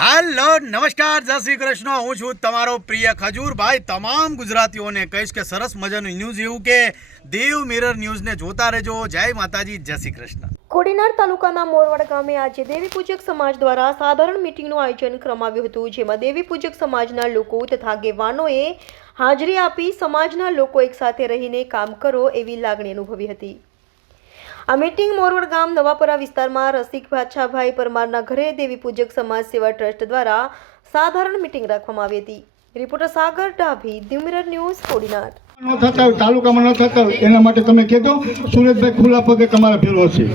હાલો, નમસ્કાર, જય શ્રી કૃષ્ણ. હું છું તમારો પ્રિય ખજૂર ભાઈ તમામ ગુજરાતીઓને કહીશ કે સરસ મજાનું ન્યૂઝ એવું કે દેવ મિરર ન્યૂઝને જોતા રહેજો. જય માતાજી, જય શ્રી કૃષ્ણ. કોડીનાર તાલુકાના મોરવાડ ગામે આજે દેવી પૂજક સમાજ દ્વારા સાધારણ મીટિંગનું આયોજન કરવામાં આવ્યું હતું, જેમાં દેવી પૂજક સમાજના લોકો તથા આગેવાનોએ હાજરી આપી સમાજના લોકો એકસાથે રહીને કામ કરો એવી લાગણી અનુભવી હતી. આ મીટિંગ મોરવડ ગામ નવાપરા વિસ્તારમાં રસિક બાદશાહભાઈ પરમારના ઘરે દેવી પૂજક સમાજ સેવા ટ્રસ્ટ દ્વારા સાધારણ મીટિંગ રાખવામાં આવી હતી. Reporter Sagar Dabhi Diu mirror news, Kodinar. ન થતા હોય, તાલુકામાં ન થતા હોય, એના માટે તમે કહેજો, સુરેશભાઈ ખુલ્લા પગે તમારા ભેરો છે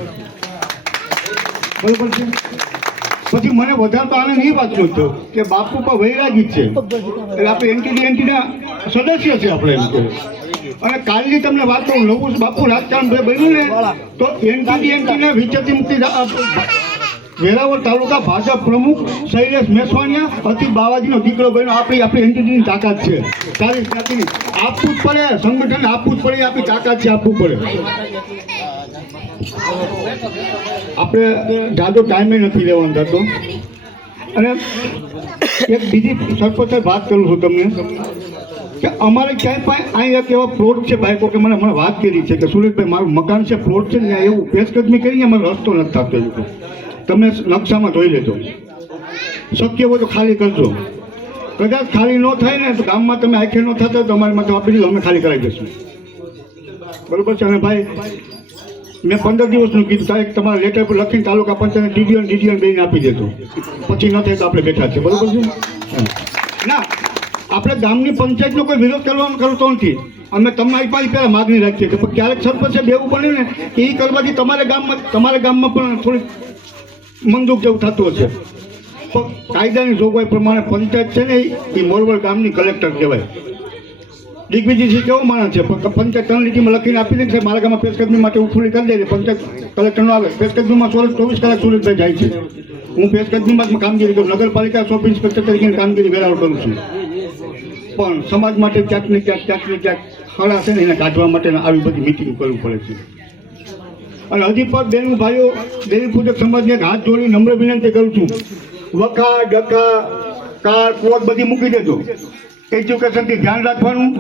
બરોબર છે? પછી મને વધારે તો આનંદ એ વાતનો થયો કે બાપુ પણ વૈરાગી છે. એટલે આપણે એનટીડી એનટીના સદસ્ય છે આપણે એમ અને કાલની તમને વાત કરું, નવું બાપુ રાજકારણ ભાઈ બન્યું ને તો એનટીડી એનટીના વિચરતી મુક્તિ વેરાવળ તાલુકા ભાજપ પ્રમુખ શૈલેષ મેસવાનિયા, અતિ બાવાજીનો દીકરો બન્યો આપણી આપણી એનટીટીની તાકાત છે. સારી જાતિની આપવું જ પડે સંગઠન આપવું જ પડે આપણી તાકાત છે, આપવું પડે. આપણે જાદો ટાઈમે નથી લેવાનો જાતો અને એક બીજી સરપંચ વાત કરું છું તમને. કે અમારે ક્યાંય પણ અહીં એક એવા પ્લોટ છે બાઈકો કે મને હમણાં વાત કરી છે કે સુરેશભાઈ, મારું મકાન છે પ્લોટ છે ને એવું પેશકદમી કરીને મને રસ્તો નથી થતો તમે નકશામાં જોઈ લેજો. શક્ય હોય તો ખાલી કરજો. કદાચ ખાલી ન થાય ને તો ગામમાં તમે આખે ન થતા તો અમારી માટે આપી અમે ખાલી કરાવી દઈશું. બરોબર છે? અને ભાઈ, મેં પંદર દિવસનું કીધું તારીખ તમારા લેટર પર લખીને તાલુકા પંચાયત ડીડીઓ ડીડીઓ બેને આપી દેજો. પછી ન થાય તો આપણે બેઠા છે બરોબર છે? ના આપણે ગામની પંચાયતનો કોઈ વિરોધ કરવાનો કરતો નથી. અમે તમારી પાસે પહેલાં માગણી રાખીએ કે પણ ક્યારેક સરપંચે બેવું બન્યું ને, એ કરવાથી તમારા ગામમાં તમારા ગામમાં પણ થોડીક મંદુક જેવું થતું હશે. કાયદાની જોગવાઈ પ્રમાણે પંચાયત છે ને, એ મોરવડ ગામની કલેક્ટર કહેવાય. દિગ્વિજયસિંહ કેવો માણસ છે? પણ પંચાયત ત્રણ લીટીમાં લખીને આપી દે છે મારા ગામમાં પેશકદમી માટે ઉફુલી કરી દે પંચાયત કલેક્ટરનો આવે. પેશકદમીમાં ચોવીસ ચોવીસ કલાક સુરતભાઈ જાય છે. હું પેશકદમીમાં કામગીરી કરું. નગરપાલિકા સબ ઇન્સ્પેક્ટર તરીકે કામગીરી વેરાવળ કરું છું. પણ સમાજ માટે ક્યાંક ને ક્યાંક ક્યાંક ને ક્યાંક ખડા છે ને એને કાઢવા માટે આવી બધી મિટિંગ કરવું પડે છે. અને હજી પણ બેનું ભાઈઓ દેવી પૂજક સમાજને હાથ જોડી નમ્ર વિનંતી કરું છું. વખા ડખા કાર કોટ બધી મૂકી દેજો. એજ્યુકેશનથી ધ્યાન રાખવાનું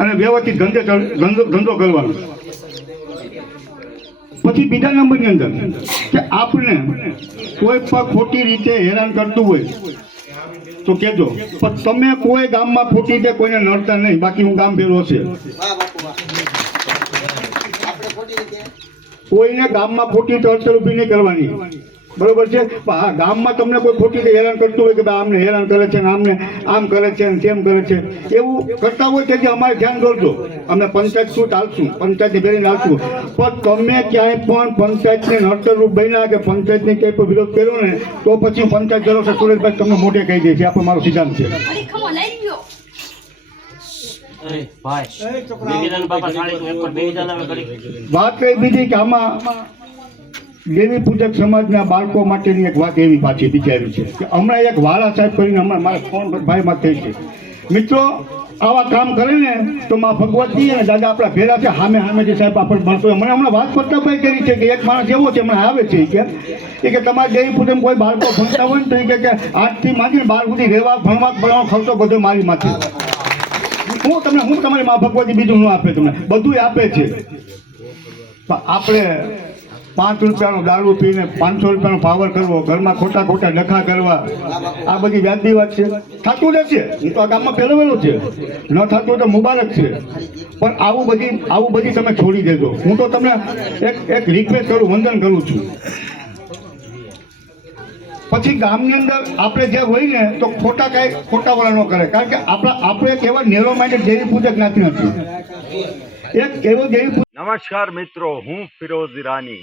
અને વ્યવસ્થિત ધંધો ધંધો કરવાનો. પછી બીજા નંબરની અંદર કે આપણે કોઈ પણ ખોટી રીતે હેરાન કરતું હોય તો કેજો. પણ તમે કોઈ ગામમાં ફૂટી કે કોઈને નડતા નહીં. બાકી હું ગામ ફેરવો છે. કોઈને ગામમાં ફૂટી તો અડચણ ઊભી નહીં કરવાની. બરોબર છે? પણ હા ગામમાં તમને કોઈ ખોટી રીતે હેરાન કરતું હોય કે ભાઈ આમને હેરાન કરે છે ને આમને આમ કરે છે ને તેમ કરે છે એવું કરતા હોય તેથી અમારે ધ્યાન દોરજો અમે પંચાયત શું ચાલશું? પંચાયતની ભેરીને આવશું પણ તમે ક્યાંય પણ પંચાયતને નડતરરૂપ બન્યા કે પંચાયતને ક્યાંય પણ વિરોધ કર્યો ને તો પછી પંચાયત જરો છે સુરેશભાઈ તમને મોઢે કહી દે છે આ પણ મારો સિદ્ધાંત છે. અરે ભાઈ. બેબીદાન બાપા સાડી તું એક પર બેબીદાન આવે કરી વાત કઈ બીજી કે આમાં દેવી પૂજક સમાજના બાળકો માટેની એક વાત એવી પાછી વિચારી છે કે હમણાં એક વાળા સાહેબ કરીને હમણાં મારા ફોન ભાઈ ભાઈમાં થઈ છે, મિત્રો, આવા કામ કરે ને તો માં ભગવતી અને દાદા આપણા ભેરા છે સામે સામે જે સાહેબ આપણે હોય. મને હમણાં વાત પ્રતાપભાઈ કરી છે કે એક માણસ એવો છે હમણાં આવે છે કે, એ કે તમારે દેવી પૂજક કોઈ બાળકો ભણતા હોય ને તો એ કે આઠથી માંડીને બાર સુધી રહેવા, ભણવા ભણવાનો ખર્ચો બધો મારી માથે. હું તમને, હું તમારી મા ભગવતી બીજું ન આપે તમને બધું આપે છે. આપણે પાંચ રૂપિયાનો દારૂ પીને પાંચસો રૂપિયાનો પાવર કરવો, ઘરમાં ખોટા ખોટા ડખા કરવા, આ બધી વ્યાજબી વાત છે. થતું રહેશે હું તો આ ગામમાં પહેલો છે. ન થતું તો મુબારક છે. પણ આવું બધી આવું બધી તમે છોડી દેજો. હું તો તમને એક એક રિક્વેસ્ટ કરું, વંદન કરું છું. પછી ગામની અંદર આપણે જે હોય ને, તો ખોટા કાંઈ, ખોટા વળા ન કરે. કારણ કે આપણા, આપણે એક એવા નેરો માઇન્ડેડ દેવી પૂજક નાતી નથી. એક એવો દેવી નમસ્કાર મિત્રો, હું ફિરોઝ ઈરાની.